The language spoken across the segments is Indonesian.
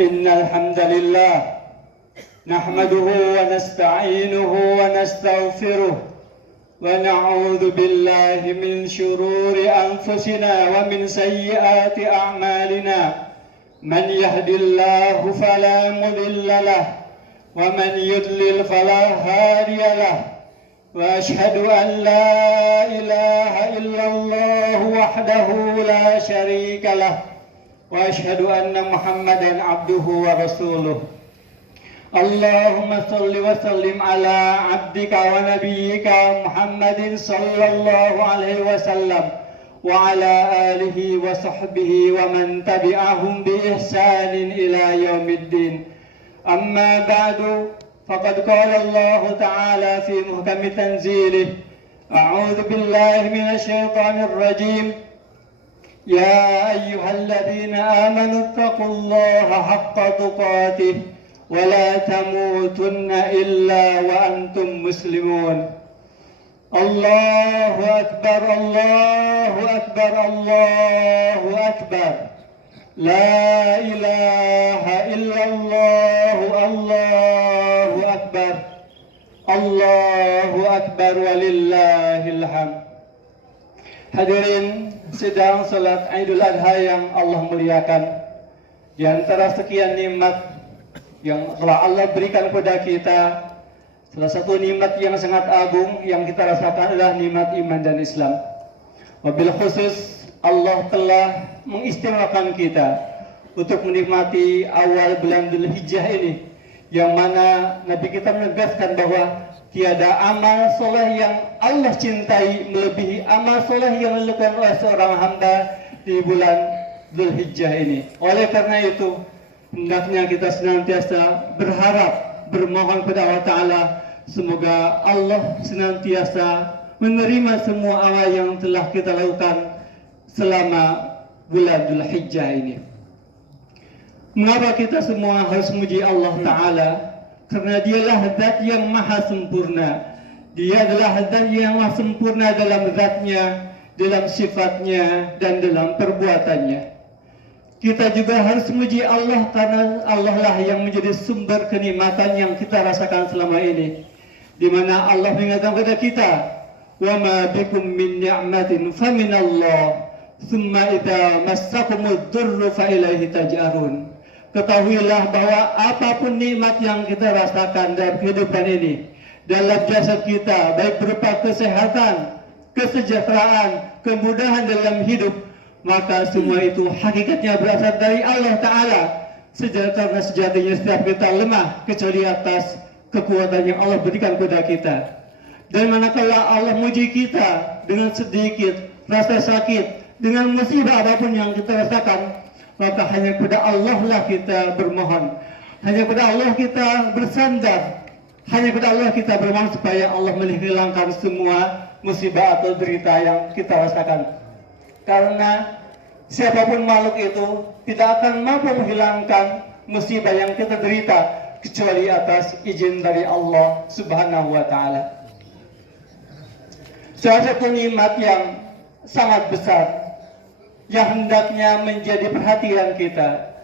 إن الحمد لله نحمده ونستعينه ونستغفره ونعوذ بالله من شرور أنفسنا ومن سيئات أعمالنا من يهد الله فلا مضل له ومن يضلل فلا هادي له وأشهد أن لا إله إلا الله وحده لا شريك له وأشهد أن محمدا عبده ورسوله اللهم صل وسلم على عبدك ونبيك محمد صلى الله عليه وسلم وعلى آله وصحبه ومن تبعهم بإحسان إلى يوم الدين أما بعد فقد قال الله تعالى في محكم تنزيله أعوذ بالله من الشيطان الرجيم يا أيها الذين آمنوا اتقوا الله حق تقاته ولا تموتن إلا وأنتم مسلمون الله أكبر الله أكبر الله أكبر لا إله إلا الله الله أكبر الله أكبر ولله الحمد. Hadirin sidang salat Idul Adha yang Allah muliakan, di antara sekian nikmat yang telah Allah berikan kepada kita, salah satu nikmat yang sangat agung yang kita rasakan adalah nikmat iman dan Islam. Wabil khusus Allah telah mengistimewakan kita untuk menikmati awal bulan Dzul Hijjah ini, yang mana Nabi kita menegaskan bahwa tiada amal soleh yang Allah cintai melebihi amal soleh yang dilakukan oleh seorang hamba di bulan Dzul Hijjah ini. Oleh karena itu, hendaknya kita senantiasa berharap, bermohon kepada Allah Ta'ala, semoga Allah senantiasa menerima semua amal yang telah kita lakukan selama bulan Dzul Hijjah ini. Mengapa kita semua harus memuji Allah Ta'ala? Karena dialah zat yang maha sempurna. Dia adalah zat yang maha sempurna dalam zatnya, dalam sifatnya, dan dalam perbuatannya. Kita juga harus memuji Allah karena Allah lah yang menjadi sumber kenikmatan yang kita rasakan selama ini. Di mana Allah mengatakan kepada kita, "Wa ma bikum min ni'matin faminallah, tsumma idza massakumud dzurru fa ilaihi taj'arun." Ketahuilah bahwa apapun nikmat yang kita rasakan dalam kehidupan ini, dalam jasad kita, baik berupa kesehatan, kesejahteraan, kemudahan dalam hidup, maka semua itu hakikatnya berasal dari Allah Ta'ala. Karena sejatinya setiap kita lemah kecuali atas kekuatan yang Allah berikan kepada kita. Dan manakala Allah muji kita dengan sedikit rasa sakit, dengan musibah apapun yang kita rasakan, maka hanya kepada Allah lah kita bermohon, hanya kepada Allah kita bersandar, hanya kepada Allah kita bermohon supaya Allah menghilangkan semua musibah atau derita yang kita rasakan. Karena siapapun makhluk itu tidak akan mampu menghilangkan musibah yang kita derita kecuali atas izin dari Allah Subhanahu wa Ta'ala. Salah satu nikmat yang sangat besar yang hendaknya menjadi perhatian kita,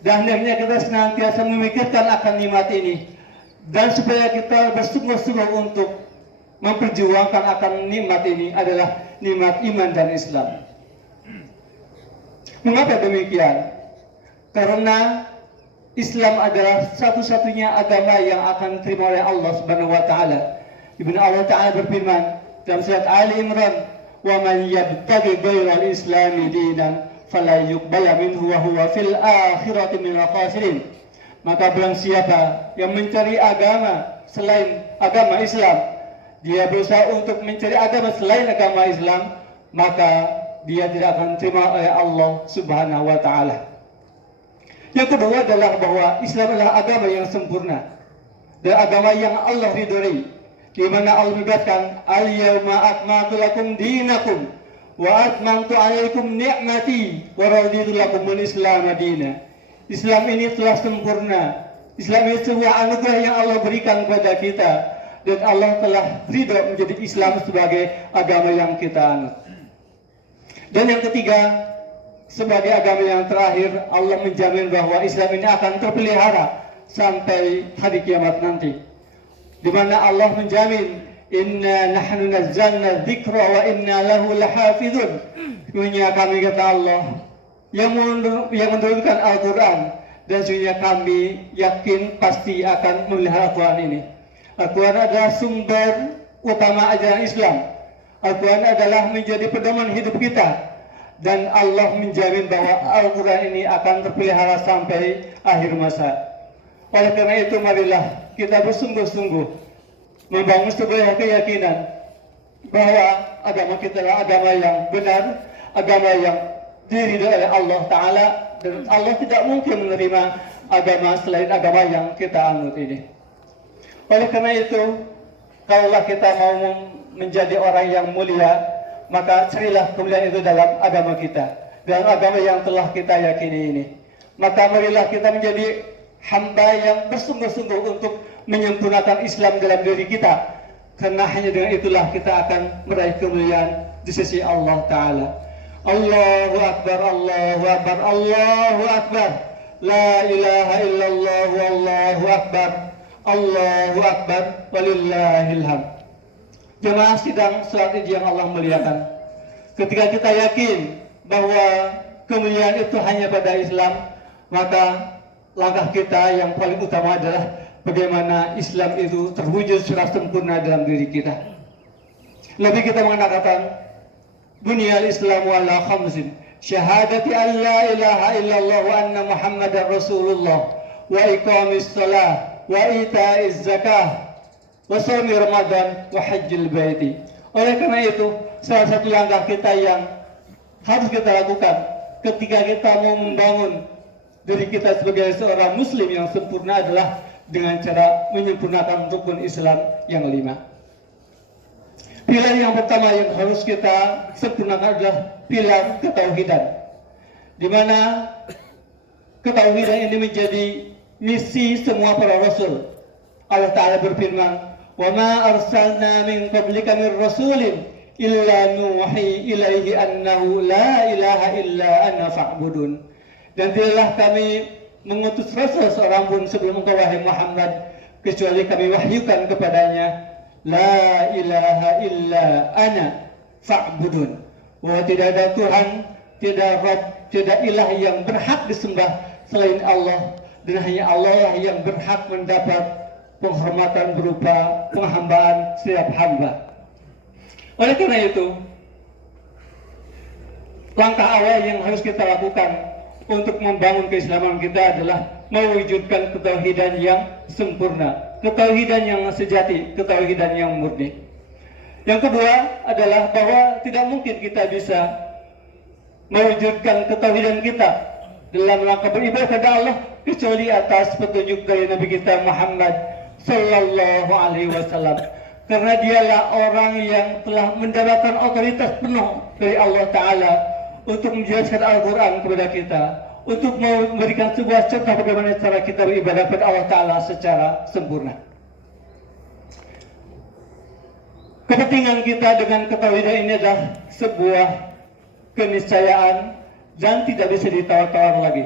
dan hendaknya kita senantiasa memikirkan akan nikmat ini, dan supaya kita bersungguh-sungguh untuk memperjuangkan akan nikmat ini adalah nikmat iman dan Islam. Mengapa demikian? Karena Islam adalah satu-satunya agama yang akan diterima oleh Allah Subhanahu wa Ta'ala. Ibnu Allah Ta'ala berfirman dalam surat Ali Imran, "Wa man yabtaghi ghairal islami dinan fala yuqbala minhu wa huwa fil akhirati minal khasirin." Maka barang siapa yang mencari agama selain agama Islam, dia berusaha untuk mencari agama selain agama Islam, maka dia tidak akan diterima oleh Allah Subhanahu wa Ta'ala. Yang kedua adalah bahwa Islam adalah agama yang sempurna dan agama yang Allah ridhoi, di mana Allah menyebutkan, "Al-yawma akmaltu lakum dinakum wa atmamtu 'alaikum ni'mati wa raditu lakumul Islam madina." Islam ini telah sempurna. Islam ini sebuah anugerah yang Allah berikan kepada kita, dan Allah telah ridho menjadi Islam sebagai agama yang kita anut. Dan yang ketiga, sebagai agama yang terakhir, Allah menjamin bahwa Islam ini akan terpelihara sampai hari kiamat nanti. Di mana Allah menjamin, inna nahnu nazzalna dzikra wa inna lahu lahafizun. Sesungguhnya kami, kata Allah, yang menurunkan Al-Quran, dan sesungguhnya kami yakin pasti akan memelihara Al-Quran ini. Al-Quran adalah sumber utama ajaran Islam. Al-Quran adalah menjadi pedoman hidup kita, dan Allah menjamin bahwa Al-Quran ini akan terpelihara sampai akhir masa. Oleh karena itu, marilah kita bersungguh-sungguh membangun sebuah keyakinan bahwa agama kita adalah agama yang benar, agama yang diridhoi oleh Allah Ta'ala, dan Allah tidak mungkin menerima agama selain agama yang kita anut ini. Oleh karena itu, kalaulah kita mau menjadi orang yang mulia, maka carilah kemuliaan itu dalam agama kita, dalam agama yang telah kita yakini ini. Maka marilah kita menjadi hamba yang bersungguh-sungguh untuk menyempurnakan Islam dalam diri kita, karena hanya dengan itulah kita akan meraih kemuliaan di sisi Allah Ta'ala. Allahu Akbar, Allahu Akbar, Allahu Akbar, la ilaha illallah, Allahu Akbar, Allahu Akbar, walillahil hamd. Jemaah sidang salat Id yang Allah muliakan, ketika kita yakin bahwa kemuliaan itu hanya pada Islam, maka langkah kita yang paling utama adalah bagaimana Islam itu terwujud secara sempurna dalam diri kita. Nabi kita mengatakan, Bunyal Islamu ala khamsin, syahadati an la ilaha illallah wa anna Muhammadar Rasulullah, wa iqamis salah, wa ita'iz zakah, wa shaumi Ramadan, wa hajjil baiti. Oleh karena itu, salah satu langkah kita yang harus kita lakukan ketika kita mau membangun diri kita sebagai seorang muslim yang sempurna adalah dengan cara menyempurnakan rukun Islam yang 5. Pilar yang pertama yang harus kita sempurnakan adalah pilar ketauhidan, di mana ketauhidan ini menjadi misi semua para rasul. Allah Ta'ala berfirman, wa ma arsalna min qablika min rasulin illa nuhi ilaihi annahu la ilaha illa ana fa'budun. Dan tidaklah kami mengutus rasul seorang pun sebelum engkau wahai Muhammad, kecuali kami wahyukan kepadanya, la ilaha illa ana fa'budun. Bahwa tidak ada Tuhan, tidak Rabb, tidak ilah yang berhak disembah selain Allah, dan hanya Allah yang berhak mendapat penghormatan berupa penghambaan setiap hamba. Oleh karena itu, langkah awal yang harus kita lakukan untuk membangun keislaman kita adalah mewujudkan ketauhidan yang sempurna, ketauhidan yang sejati, ketauhidan yang murni. Yang kedua adalah bahwa tidak mungkin kita bisa mewujudkan ketauhidan kita dalam rangka beribadah kepada Allah kecuali atas petunjuk dari Nabi kita Muhammad Sallallahu Alaihi Wasallam, karena dialah orang yang telah mendapatkan otoritas penuh dari Allah Ta'ala untuk menjelaskan Al-Quran kepada kita, untuk memberikan sebuah contoh bagaimana cara kita beribadah kepada Allah Ta'ala secara sempurna. Kepentingan kita dengan ketauhidan ini adalah sebuah keniscayaan dan tidak bisa ditawar-tawar lagi.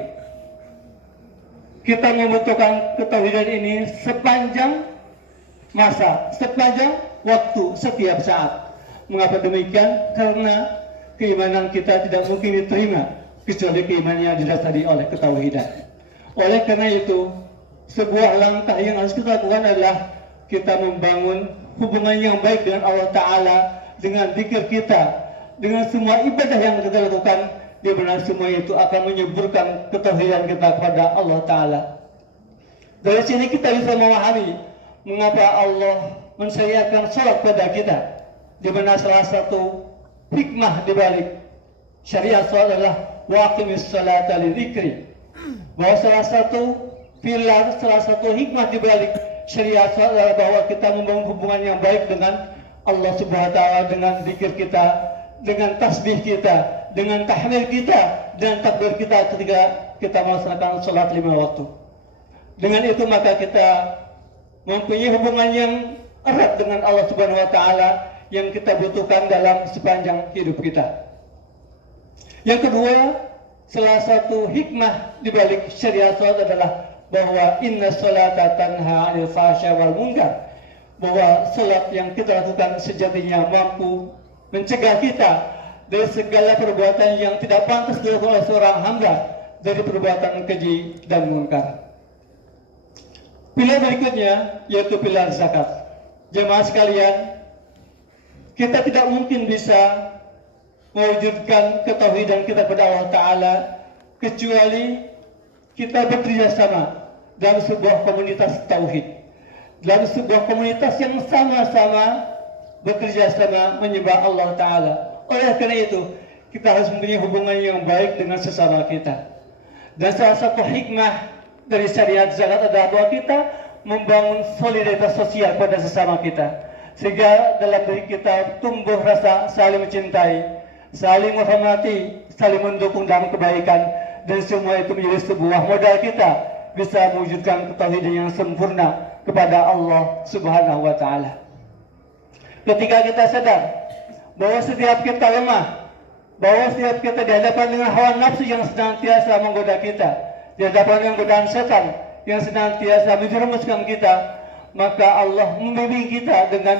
Kita membutuhkan ketauhidan ini sepanjang masa, sepanjang waktu, setiap saat. Mengapa demikian? Karena keimanan kita tidak mungkin diterima kecuali keimanan yang didasari oleh ketauhidan. Oleh karena itu, sebuah langkah yang harus kita lakukan adalah kita membangun hubungan yang baik dengan Allah Ta'ala, dengan zikir kita, dengan semua ibadah yang kita lakukan, di mana semua itu akan menyuburkan ketauhidan kita kepada Allah Ta'ala. Dari sini kita bisa memahami mengapa Allah mensyariatkan sholat pada kita, di mana salah satu hikmah di balik syariat sholat adalah waqimis sholata lidzikri, bahwa salah satu pilar, salah satu hikmah di balik syariat sholat adalah bahwa kita membangun hubungan yang baik dengan Allah Subhanahu wa Ta'ala, dengan zikir kita, dengan tasbih kita, dengan tahmid kita, dan takbir kita ketika kita melaksanakan sholat 5 waktu. Dengan itu maka kita mempunyai hubungan yang erat dengan Allah Subhanahu wa Ta'ala yang kita butuhkan dalam sepanjang hidup kita. Yang kedua, salah satu hikmah di balik syariat salat adalah bahwa inna salata tanha 'anil fahsya wal munkar, bahwa salat yang kita lakukan sejatinya mampu mencegah kita dari segala perbuatan yang tidak pantas dilakukan oleh seorang hamba, dari perbuatan keji dan munkar. Pilar berikutnya yaitu pilar zakat. Jemaah sekalian, kita tidak mungkin bisa mewujudkan ketauhidan kita kepada Allah Ta'ala kecuali kita bekerja sama dalam sebuah komunitas tauhid, dalam sebuah komunitas yang sama-sama bekerja sama menyembah Allah Ta'ala. Oleh karena itu, kita harus mempunyai hubungan yang baik dengan sesama kita. Dan salah satu hikmah dari syariat zakat adalah bahwa kita membangun solidaritas sosial pada sesama kita, sehingga dalam diri kita tumbuh rasa saling mencintai, saling menghormati, saling mendukung dalam kebaikan, dan semua itu menjadi sebuah modal kita bisa mewujudkan ketauhidan yang sempurna kepada Allah Subhanahu wa Ta'ala. Ketika kita sadar bahwa setiap kita lemah, bahwa setiap kita dihadapkan dengan hawa nafsu yang senantiasa menggoda kita, dihadapkan dengan godaan setan yang senantiasa menjerumuskan kita, maka Allah membimbing kita dengan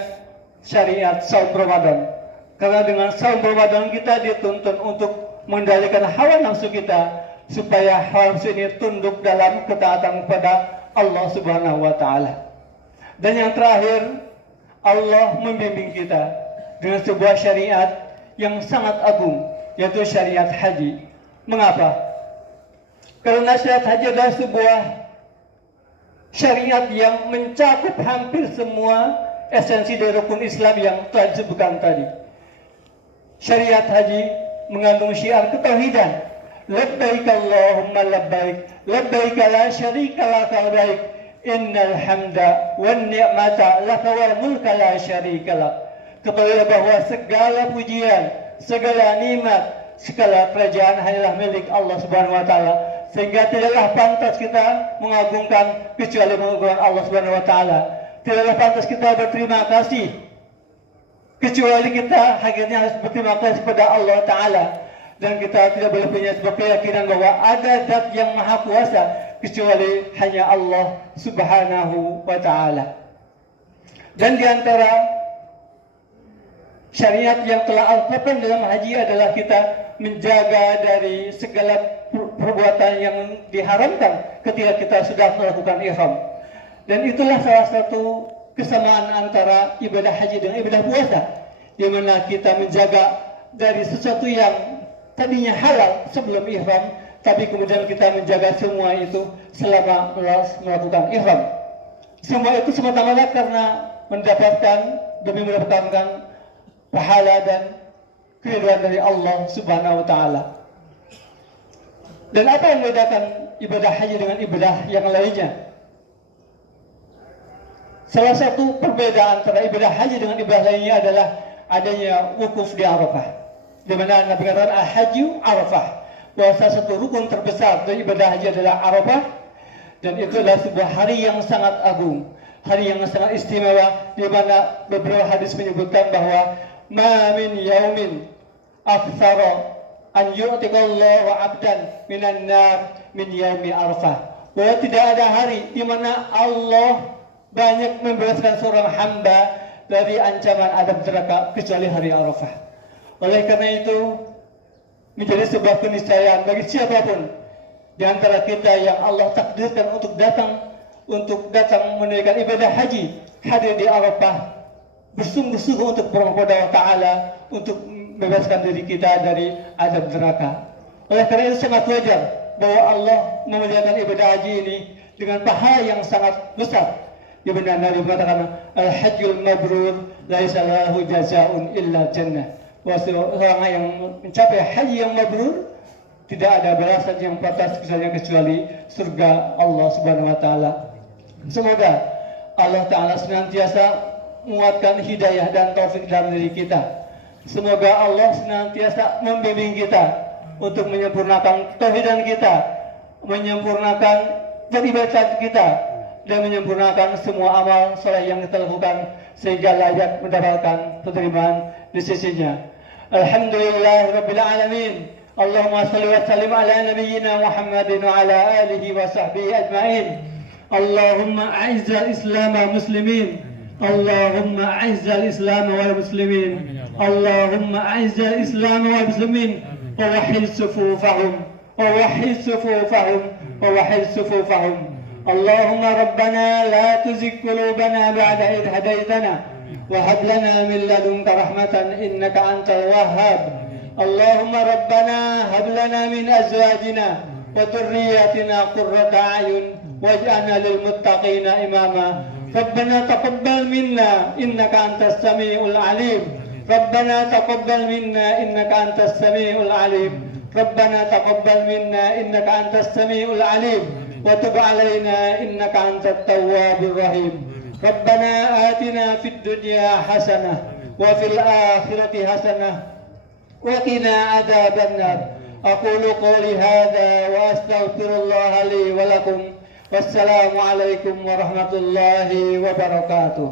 syariat saum Ramadan. Karena dengan saum Ramadan kita dituntun untuk mengendalikan hawa nafsu kita, supaya hawa nafsu ini tunduk dalam ketaatan kepada Allah Subhanahu wa Ta'ala. Dan yang terakhir, Allah membimbing kita dengan sebuah syariat yang sangat agung, yaitu syariat haji. Mengapa? Karena syariat haji adalah sebuah syariat yang mencakup hampir semua esensi dari rukun Islam yang telah disebutkan tadi. Syariat haji mengandung syiar ketauhidan. Labbaik Allahumma labbaik, labbaik la syarika laka labbaik, innal hamda wan ni'mata laka wal mulka la syarika lak. Ketahuilah bahwa segala pujian, segala nikmat, segala kerajaan hanyalah milik Allah Subhanahu wa Ta'ala, sehingga tidaklah pantas kita mengagungkan kecuali mengagungkan Allah Subhanahu wa Ta'ala. Tidaklah pantas kita berterima kasih kecuali kita akhirnya harus berterima kasih kepada Allah Ta'ala. Dan kita tidak boleh punya sebuah keyakinan bahwa ada zat yang maha kuasa kecuali hanya Allah Subhanahu wa Ta'ala. Dan di antara syariat yang telah al-Quran dalam haji adalah kita menjaga dari segala perbuatan yang diharamkan ketika kita sudah melakukan ihram. Dan itulah salah satu kesamaan antara ibadah haji dengan ibadah puasa, di mana kita menjaga dari sesuatu yang tadinya halal sebelum ihram, tapi kemudian kita menjaga semua itu selama melakukan ihram. Semua itu semata-mata karena demi mendapatkan pahala dan keridhaan dari Allah Subhanahu wa Ta'ala. Dan apa yang membedakan ibadah haji dengan ibadah yang lainnya? Salah satu perbedaan antara ibadah haji dengan ibadah lainnya adalah adanya wukuf di Arafah, di mana Nabi katakan al-hajju Arafah, bahwa salah satu rukun terbesar dari ibadah haji adalah Arafah, dan itu adalah sebuah hari yang sangat agung, hari yang sangat istimewa, di mana beberapa hadis menyebutkan bahwa ma min yaumin aktsara an yu'tiqallahu 'abdan minan nar min yaumi Arafah, bahwa tidak ada hari di mana Allah banyak membebaskan seorang hamba dari ancaman adab neraka kecuali hari Arafah. Oleh karena itu, menjadi sebuah keniscayaan bagi siapapun di antara kita yang Allah takdirkan untuk datang menunaikan ibadah haji, hadir di Arafah, bersungguh-sungguh untuk bermohon kepada Allah Ta'ala untuk membebaskan diri kita dari adab neraka. Oleh karena itu sangat wajar bahwa Allah memuliakan ibadah haji ini dengan pahala yang sangat besar, di mana Nabi mengatakan al-hajjul mabrur laisa lahu jazaa'un illa jannah. Orang yang mencapai haji yang mabrur tidak ada balasan yang pantas kecuali surga Allah Subhanahu wa Ta'ala. Semoga Allah Ta'ala senantiasa menguatkan hidayah dan taufik dalam diri kita. Semoga Allah senantiasa membimbing kita untuk menyempurnakan tauhidan kita, menyempurnakan beribadah kita, dan menyempurnakan semua amal soleh yang kita lakukan sehingga layak mendapatkan penerimaan di sisinya. Alhamdulillah Rabbil Alamin, اللهم صل وسلم على نبينا محمد وعلى آله وصحبه أجمعين. اللهم أعز الإسلام والمسلمين. اللهم أعز الإسلام والمسلمين. اللهم أعز الإسلام والمسلمين ووحد صفوفهم ووحد صفوفهم ووحد صفوفهم. اللهم ربنا لا تزغ قلوبنا بعد إذ هديتنا وهب لنا من لدنك رحمة إنك أنت الوهاب. اللهم ربنا هب لنا من أزواجنا وذرياتنا قرة أعين واجعلنا للمتقين إماما. ربنا تقبل منا إنك أنت السميع العليم. ربنا تقبل منا إنك أنت السميع العليم. ربنا تقبل منا إنك أنت السميع العليم وتب علينا إنك أنت التواب الرحيم. ربنا آتنا في الدنيا حسنة وفي الآخرة حسنة وقنا عذاب النار. أقول قولي هذا وأستغفر الله لي ولكم والسلام عليكم ورحمة الله وبركاته.